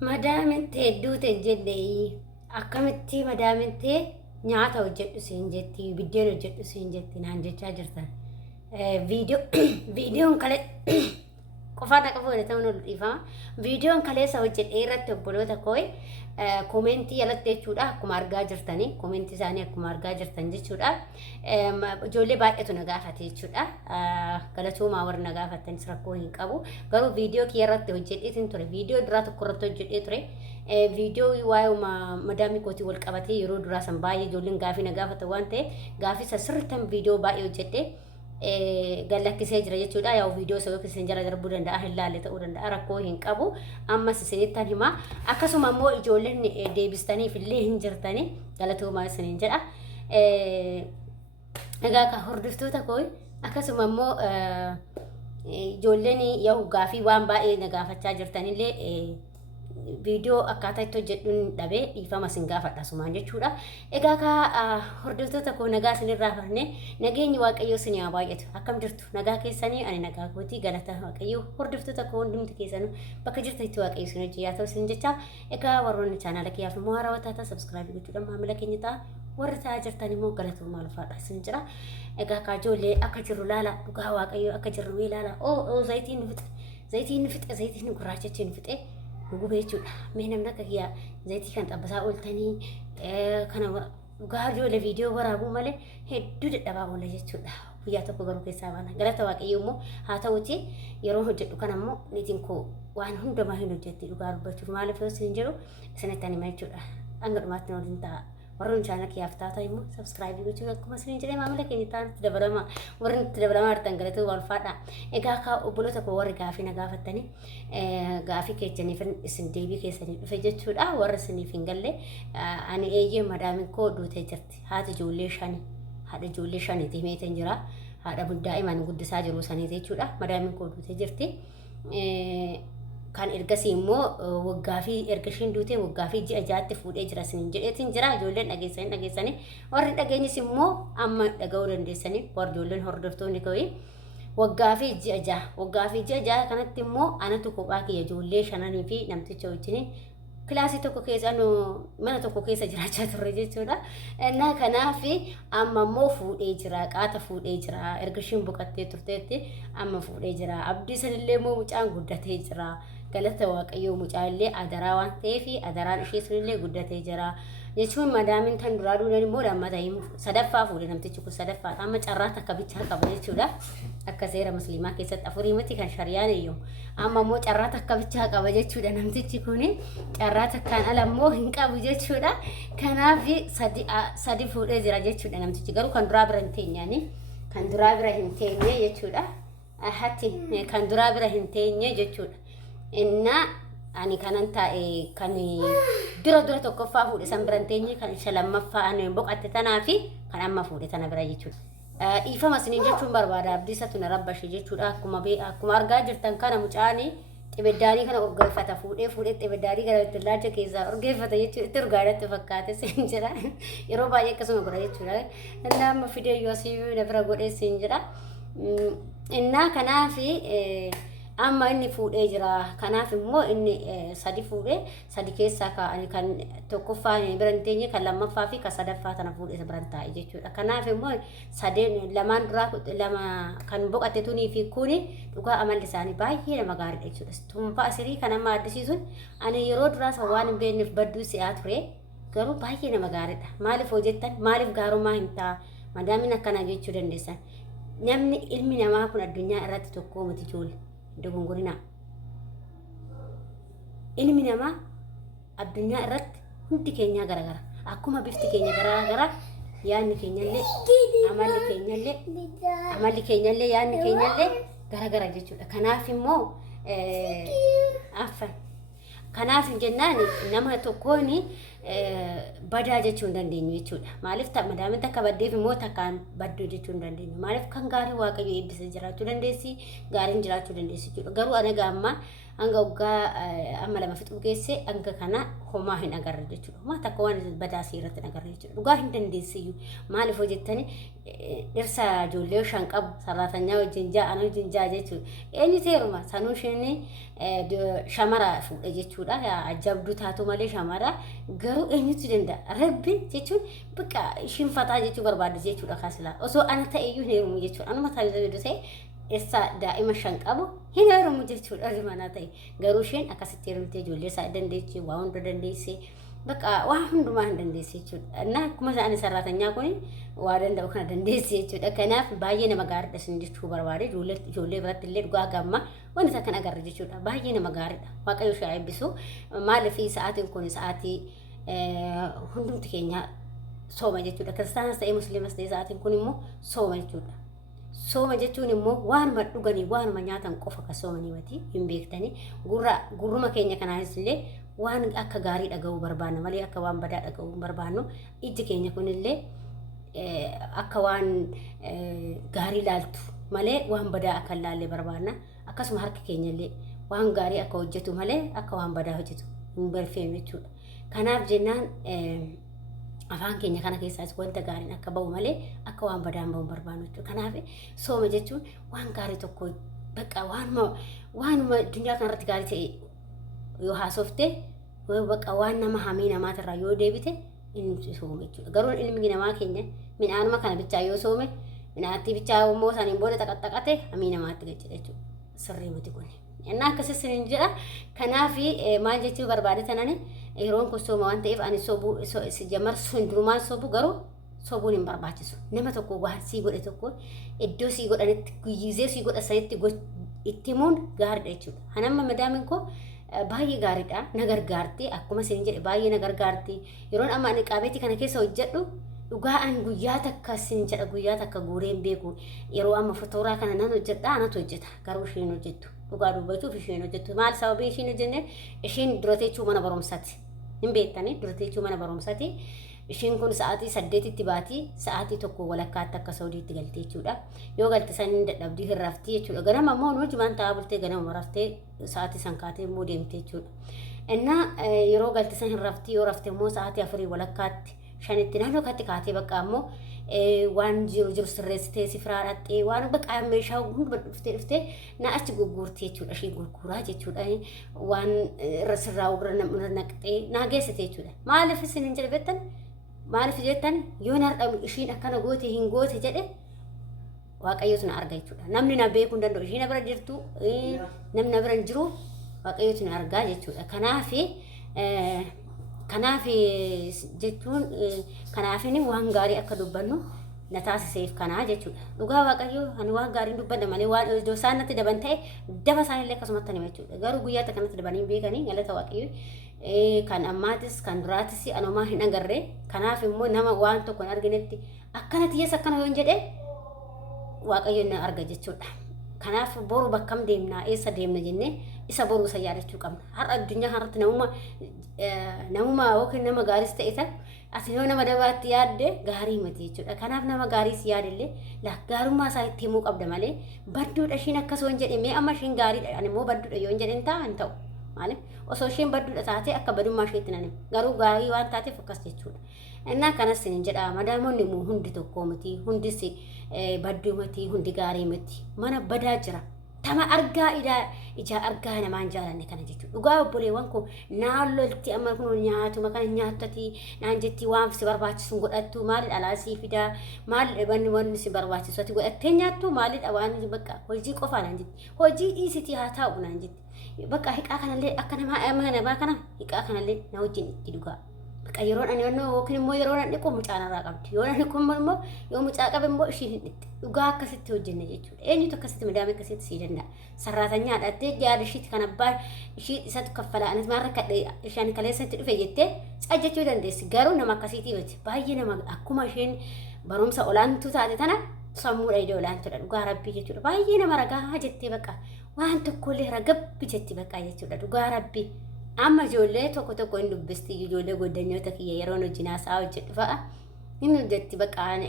Madamiin duute jedhee akkamitti madamiin nyaata hojjedhu siin jetti biddeen hojjedhu siin jetti naan jechaa jirtan. Viidiyoon kale qofaa dhaqa fuudhee ta'uun ol dhiifama. Viidiyoon kaleessa hojjedhee irratti obboloota koo'e komentii jalatti jechuudha akkuma argaa jirtanii komentii isaanii akkuma argaa jirtan jechuudha. Ijoollee baay'eetu na gaafate jechuudha. Galatoomaa warra na gaafatanis rakkoo hin qabu. Garuu viidiyoo kiyya irratti hojjedheetiin ture. Viidiyoo duraa tokko irratti hojjedhee ture. Viidiyoo waa'ee madaamii kootii wal qabatee yeroo duraa san baay'ee ijoolleen gaafii na gaafata waan ta'eef gaafii sirriitan viidiyoo baay'ee hojjedhee galakkisee jira jechuudha. Yaa viidiyoo soo keessan jala darbuu danda'a hin laalle ta'uu danda'a rakkoo hin qabu. Ammas isinittan hima. Akkasuma immoo ijoolleen deebistaniif illee hin jirtanii galatoomaa isiniin jedha. Egaa ka hordoftoota koo akkasuma immoo ijoolleen yoo gaafii waan baay'ee na gaafachaa jirtanillee viidiyoo akkaataa itti hojjedhuun dhabee dhiifama sin gaafadha sumaan jechuudha. Egaa ka hordoftoota koo nagaa isinirraa farnee nageenyi waaqayyoo isin haa baay'atu. Akkam jirtu nagaa keessanii ani nagaa kootii galata waaqayyoo hordoftoota koo hundumti keessanuu bakka jirtanitti waaqayyo isin hojii haa ta'u isin jecha. Egaa warroonni chaanaala kiyyaaf immoo haarawaa taata sabskiraayib gochuudhaan maamila keenya ta'a. Warra ta'aa jirtan immoo galatoomaa ulfaadha isin jira. Egaa ka ijoollee akka jirru laala dhugaa waaqayyoo akka jirru mee laala. Zayitiin zayitiin gurraachachi nu fixe. Gubee jechuudha. Mee namni akka kiyyaa zayitii kan xabbasaa ooltanii kana dhugaa ijoollee viidiyoo waraabuu malee hedduu dadhabaa oola jechuudha. Guyyaa tokko garuu keessaa baana. Galata waaqayyoo immoo haa ta'uti yeroo hojjedhu kana immoo niitiin koo waan hundumaa hin hojjetti dhugaa dubbachuuf maaliif yoo isin jedhu isinitti hima jechuudha. Hanga dhumaatti na waliin ta'a. Warroonni chaanala kiyyaaf taata immoo sabskiraayib gochuun akkuma isin jedhee maamila keenya ta'anitti dabalama. Warri itti dabalamaa artan galatoo ulfaadha. Egaa ka obboloota koo warri gaafii na gaafattanii gaafii keessaniif isin deebii keessanii dhufe jechuudha. Warri isiniif hin galle ani eeyyee madaamiin koo duutee jirti. Haati ijoollee shani haadha ijoollee shaniiti meetiin jira. Haadha daa'imaan guddisaa jiru saniiti jechuudha. Madaamiin koo duutee jirti. Kan ergasii immoo waggaa fi erga ishiin duutee waggaa fi ji'a jaatti fuudhee jira isiniin jedheetiin jira. Ijoolleen dhageessanii warri dhageenyis immoo amma dhaga'uu dandeessanii warri ijoolleen hordoftoonni koo waggaa fi ji'a ja'a kanatti immoo anatu kophaa kiyya ijoollee shananii fi namticha wajjin kilaasii tokko keessa mana tokko keessa jiraachaa turre jechuudha. Innaa kanaaf amma immoo fuudhee jira qaata fuudhee jira erga ishiin boqottee turteetti amma fuudhee jira. Abdii sanillee immoo mucaan guddatee jira. Galata waaqayyoo mucaallee adaraa waan ta'eef adaraan ishee sunillee guddatee jira. Jechuun madaamiin tan duraa duudhan immoo lammataa sadaffaa fuudhe namtichi kun sadaffaa amma carraa takka bichaa qaba jechuudha. Akka seera musliimaa keessatti afurii miti kan shariyaan iyyuu amma immoo carraa takka bichaa qaba jechuudha namtichi kun carraa takkaan ala immoo hin qabu jechuudha. Kanaaf sadi fuudhee jira jechuudha namtichi garuu kan duraa bira hin teenyaani kan duraa bira hin teenye jechuudha. Hatti kan duraa bira hin teenye jechuudha. Inna ani kanan taa'e kan dura tokkoffaa fuudhe san bira hin teenye kan lammaffaa ani boqotte tanaa fi kan amma fuudhe tana bira jechuudha. Dhiifama isiniin jechuun barbaada abdiisatu na rabbashe jechuudha. Akkuma argaa jirtan kana mucaanii xibeddaanii kana urgeeffata fuudhee xibeddaanii gara dillaacha keessaa urgeeffata jechuudha. Itti urgaadhatti fakkaate siin jira. Yeroo baay'ee akkasuma godha jechuudha. Inni amma fidee yoo asii na bira godhee siin jira. Innaa kanaafi amma inni fuudhee jira. Kanaaf immoo inni sadi fuudhee sadi keessaa kan tokkoffaa bira hin teenye kan lammaffaa fi kan sadaffaa tana fuudhee bira taa'e jechuudha. Kanaaf immoo sadeen lamaan duraa lama kan boqotte tunii fi kuni dhugaa amalli isaanii baay'ee nama gaariidha jechuudha. Tuunfaa asirii kan amma addisiisuun ani yeroo duraa san waan hin beekneef badduu si'aa ture garuu baay'ee nama gaariidha. Maaliif hojjettan maaliif gaarummaa hin ta'a madaamiin akkana jechuu dandeessan. Namni ilmi namaa kun addunyaa irratti tokko miti ijoollee. Dogongorina ilmi namaa addunyaa irratti hundi keenya garagara akkuma bifti keenya garagara yaanni keenyallee amalli keenyallee yaanni keenyallee garagara jechuudha. Kanaaf immoo kanaaf jennaan nama tokkoon badaa jechuu hin dandeenyu jechuudha. Maaliif Madamiin takka baddeef immoo takkaan badduu jechuu hin dandeenyu. Maaliif kan gaarii waaqayyo eebbisee jiraachuu dandeessi, gaariin jiraachuu dandeessi jechuudha. Garuu anaga amma hanga waggaa amma lama fixuu geesse hanga kana homaa hin agarre jechuudha. Homaa takka waan badaa seerratti hin agarre jechuudha. Dhugaa hin dandeessiyyuu. Maaliif hojjettani dhirsa ijoollee shan qabu saraatanyaa wajjin ja'a ana wajjin ja'a jechuudha. Eenyu seeruma sanuu isheen shamara fuudha jechuudha. Ajabduu taatu malee shamara garuu eenyutu danda'a. Rabbi jechuun bakka shinfataa jechuu barbaada jechuudha kaasila. Osoo ana ta'eyyuu hin heerumu jechuudha. Anuma taa'ee ta'e essa daa'ima shan qabu hin heerumu jechuudha. Arri manaa ta'e garuu isheen akkasitti heerumtee ijoollee isaa dandeessee waa hunda dandeessee bakka waa hundumaa hin dandeessee jechuudha. Innaa akkuma isaanii saraatanyaa kun waa danda'u kana dandeessee jechuudha. Kanaaf baay'ee nama gaariidha isin jechuu barbaade ijoollee biratti illee dhugaa gamma wanti takkan agarre jechuudha. Baay'ee nama gaariidha. Waaqayyo ishee eebbisu maaliif sa'aatiin kun sa'aatii hundumti keenya sooma jechuudha. Kiristaanas ta'ee musliimas ta'ee sa'aatiin kun immoo sooma jechuudha. Sooma jechuun immoo waanuma dhuganii waanuma nyaatan qofa kan soomanii wati hin beektanii gurruma keenya kanaanis illee waan akka gaarii dhaga'uu barbaanna malee akka waan badaa dhaga'uu hin barbaannu. Ijji keenya kunillee akka waan gaarii laaltu malee waan badaa akka hin laallee barbaanna. Akkasuma harki keenyallee waan gaarii akka hojjetu malee akka waan badaa hojjetu hin barfeenu jechuudha. Kanaaf jennaan afaan keenya kana keessaas wanta gaariin akka bahu malee akka waan badaan bahu barbaannu jechuudha. Kanaaf sooma jechuun waan gaarii tokko bakka waanuma addunyaa kanarratti gaarii ta'e yoo haasofte bakka waan nama hamii namaatirraa yoo deebite inni soome jechuudha. Garuu ilmi namaa keenya midhaanuma kana bichaa yoo soome midhaatti bichaa immoo saniin booda xaqaxaqate hamii namaatti gachudha jechuudha. Sirrii miti kun. Innaa akkasii sin jedha. Kanaaf maal jechuu barbaade tanani yeroon kun sooma waan ta'eef ani sobuu jamar sundurumaan sobu garuu sobuun hin barbaachisu. Nama tokko waan sii godhe tokko iddoo sii godhanitti guyyizee sii godha sanitti itti himuun gaariidha jechuudha. Hanamma Madamiin koo baay'ee gaariidha. Na gargaarti akkuma sin jedhe baay'ee na gargaarti. Yeroon amma ani qaabeetti kana keessa hojjedhu dhugaa an guyyaa takka sin jedha guyyaa takka guureen beeku. Yeroo amma fotooraa kana nan hojjedha anatu hojjeta garuu isheen hojjettu. Dhugaa dubbachuuf isheen hojjettu. Maal sababii isheen hojjenne isheen dura teechuu mana barumsaati. Hin beektanii dura teechuu mana barumsaati. Isheen kun sa'aatii 8tti baati sa'aatii tokko walakkaatti akka Saudiitti galtee jechuudha. Yoo galte san hin dadhabdii hin raftii jechuudha. Ganama immoo nuti waan taa'aa bultee ganama raftee sa'aatii san kaatee immoo deemtee jechuudha. Innaa yeroo galte san hin raftii yoo rafte immoo sa'aatii 4 walakkaatti 5tti naannoo katti kaatee bakka ammoo waan jiru sirreessitee sifiraa dhattee waan bakka meeshaa hunda dhuftee na achi gurgurtee jechuudha. Ishee gurguraa jechuudha. Waan sirraa ugra namni naqxee naa geessite jechuudha. Maaliif isin hin jedhe beektan? Maaliif jettan yoo nardhamu ishiin akkana goote hin goote jedhe waaqayyotu na arga jechuudha. Namni na beekuu hin danda'u. Ishiin bira jirtu namni na bira hin jiru waaqayyotu na argaa jechuudha. Kanaaf jechuun kanaafini waan gaarii akka dubbannu na taasiseef kanaa jechuudha. Dhugaa waaqayyo ani waan gaarii dubbanna malee waan iddoo isaan natti daban ta'e daba isaanillee akkasumatti nima jechuudha. Garuu guyyaa takka natti dabanii beekanii galata waaqayyo kan ammaatis kan duraatis anomaa hin agarre. Kanaaf immoo nama waan tokko hin arginetti akkanatti yes akkana yoo jedhe waaqayyo na arga jechuudha. Kanaaf boru bakkam deemna eessa deemna jennee isa boruu isa yaadachuu qabna. Har'a addunyaa har'atti namuma yookiin nama gaaris ta'e tan ati yoo nama dabaatti yaadde gaarii miti jechuudha. Kanaaf nama gaariis yaadillee gaarummaa isaa itti himuu qabda malee badduudha ishiin akkasoo hin jedhe mee amma ishiin gaariidha ani immoo badduudha yoo hin jedhen ta'a hin ta'u. Maaliif osoo isheen badduudha taate akka badummaa isheetti nan garuu gaarii waan taateef akkas jechuudha. Innaa kanas hin jedha Madaamoonni immoo hundi tokko miti hundis badduu miti hundi gaarii miti mana badaa jira. Tama argaa ija argaa namaan jaalanne kana jechuudha. Dhugaa obboleewwan koo naallolti amma kun nyaatuma kana nyaattati naan jetti waan si barbaachisu godhattu maali dhalaasii fidaa maali wanni si barbaachisu ati godhattee nyaattu maalidha waan bakka hojii qofaa naan jetti hojii dhiisitii haa taa'u naan jetti bakka hiqaa kanallee akka namaa kana hiqaa kanallee na wajjin itti dhugaa. Bakka yeroo ani yookiin immoo yeroo ani dhiqu mucaan irraa qabdi. Yoo ani kun immoo yoo mucaa qabe immoo ishiin hin dhiqti. Dhugaa akkasitti hojjenne jechuudha. Eenyutu akkasitti Madaamii akkasitti sii danda'a. Sarraatanyaa dhattee yaada ishiitti kan abbaan ishii isatti kaffalaa anis maal rakkadhe ishaan kaleessatti dhufe jettee cajjachuu dandeessi. Garuu nama akkasiitii miti. Baay'ee nama akkuma isheen barumsa olaantuu taate tana sammuudha idee olaantuudha. Dhugaa rabbii jechuudha. Baay'ee nama ragaa jettee bakka waan tokkollee ragabbi jetti bakka jechuudha. Dhugaa rabbii amma ijoollee tokko hin dubbisti ijoollee goddanyoota kiyya yeroon hojii naasaa hojjedhu fa'a inni hojjetti baqaan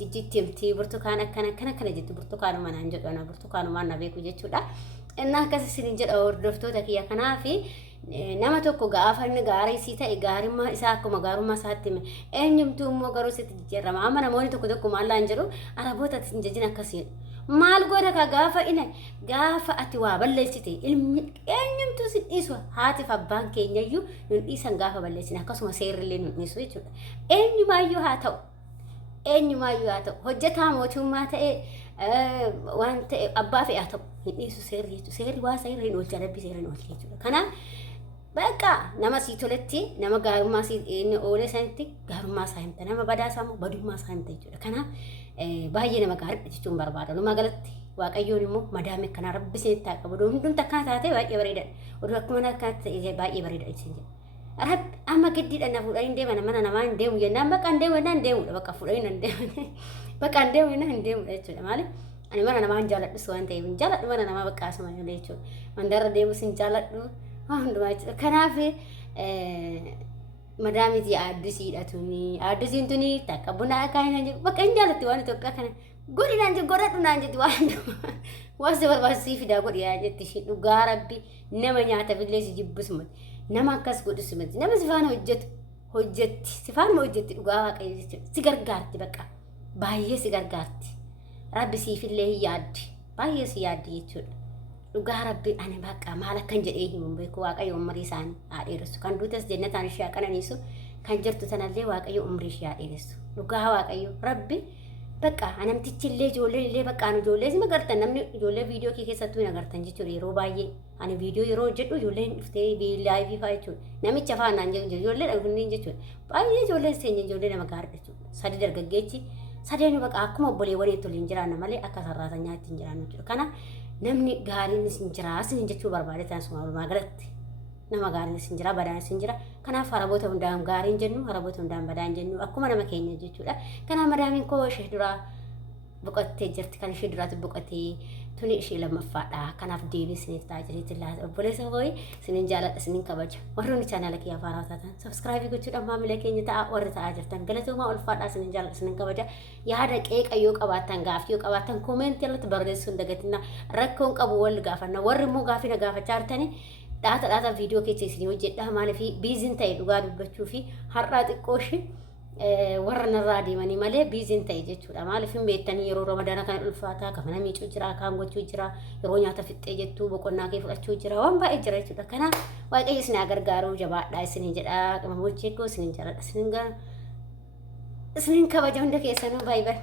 jijjiitti burtukaan akkana jetti burtukaanuma naan jedhu ana burtukaanumaan na beeku jechuudha. Innaa akkas isin jedha hordoftoota kiyya kanaafi nama tokko gaafa inni gaarii sii ta'e gaarimmaa isaa akkuma gaarummaa isaatti hime eenyumtuu immoo garuu sitti jijjiirama. Amma namoonni tokko maallaan jedhu araboota hin jajin akkasii maal godha ka gaafa ati waa balleessite ilmi eenyumtuu si dhiisu haatiif abbaan keenyayyuu nun dhiisan gaafa balleessine akkasuma seerrillee nun dhiisu jechuudha. Eenyumaayyuu haa ta'u hojjetaa mootummaa ta'e waan ta'e abbaa fe'aa ta'u hin dhiisu seerri jechuudha. Seerri waa seerri hin oolcha dabbii seerri hin oolcha jechuudha. Kanaaf bakka nama sii toletti nama gaarummaa sii inni oolee sanitti gaarummaa isaa himta nama badaasaa immoo badummaa isaa himta jechuudha. Kanaaf baay'ee nama gaariidha jechuun barbaada. Walumaa galatti Waaqayyoon immoo madaame kana rabbi isinitti haa qabu. Hundumti akkana taatee baay'ee bareedaadha. Oduu akkuma akkana ta'e baay'ee bareeda isin jedha. Rabbi amma giddiidha na fuudhanii deeman mana namaa hin deemu jennaan bakka hin deemu jennaan deemudha bakka fuudhanii hin deemu bakka hin deemu jennaan hin deemudha jechuudha. Maaliif ani mana namaa hin jaalladhus waan ta'eef hin jaalladhu mana namaa bakka asuma malee jechuudha. Mandarra deemus hin jaalladhu hundumaa jechuudha. Kanaaf madaamiti addisiidha tuni addisiin tuni takka buna akaayina jedhu bakka hin jaallatti waan Itoophiyaa kana godhi naan jedhu godhadhu naan jedhu waan si barbaachisii fidaa godhi yaa jetti isheen dhugaa rabbi nama nyaata billee si jibbisuma nama akkas godhisuma nama si faana hojjetti si faana hojjetti dhugaa waaqayyo jechuudha. Si gargaarti bakka baay'ee si gargaarti rabbi siifillee hin yaaddi baay'ee si yaaddi jechuudha. Dhugaa rabbi ani bakka maal akkan jedhee himuun beeku waaqayyo umrii isaanii haa dheeressu kan duutas jannataan ishee haa qananiisu kan jirtu sanallee waaqayyo umrii ishee haa dheeressu. Dhugaa waaqayyo rabbi bakka anamtichi illee ijoolleen illee bakka ani ijoollee si magartan namni ijoollee viidiyoo kee keessattuu nagartan jechuudha. Yeroo baay'ee ani viidiyoo yeroo hojjedhu ijoolleen dhuftee laayivii fa'aa jechuudha. Namicha faanaan jedhu ijoollee dhagunneen jechuudha. Baay'ee ijoolleen seenya ijoollee nama gaariidha jechuudha. Sadi dargaggeechi sadeen bakka akkuma obboleewwaniitti waliin jiraanna malee akka sarraatan nyaatti hin jiraannu jechuudha. Kana namni gaariin isin jira isin jechuu barbaade taasuma walumaa galatti nama gaariin isin jira badaan isin jira. Kanaaf haraboota hundaan gaariin jennu haraboota hundaan badaan jennu akkuma nama keenya jechuudha. Kanaaf madaamiin koo ishee duraa boqottee jirti kan ishee duraatti boqottee tuni ishee lammaffaadha. Kanaaf deebii isiniif ta'a jireetti laata obboleessa hooyi isinin jaaladha isinin kabaja. Warroonni chaanaala kiyya afaaraa taatan sabskiraaybii gochuudhaan maamila keenya ta'a warri ta'aa jirtan galatoomaa ulfaadhaa isinin jaaladha isinin kabaja. Yaada qeeqa yoo qabaattan gaafii yoo qabaattan koomentii irratti barreessuu hin dagatinaa rakkoon qabu wal gaafanna warri immoo gaafii na gaafachaa jirtanii dhaata viidiyoo keessa isinii hojjedha maaliif biiziin ta'e dhugaa dubbachuu fi har'aa xiqqoo ishee warra narraa deemanii malee biiziin ta'e jechuudha. Maaliif hin beektanii yeroo ramadaana kana ulfaataa kamana miicuu jira kaan gochuu jira yeroo nyaata fixxee jettuu boqonnaa kee fudhachuu jira waan baay'ee jira jechuudha. Kanaaf waaqayyo isin gargaaruu jabaadhaa isinin jedha qamamochee koo isinin jaaladha isinin kabaja hunda keessanuu baay'ee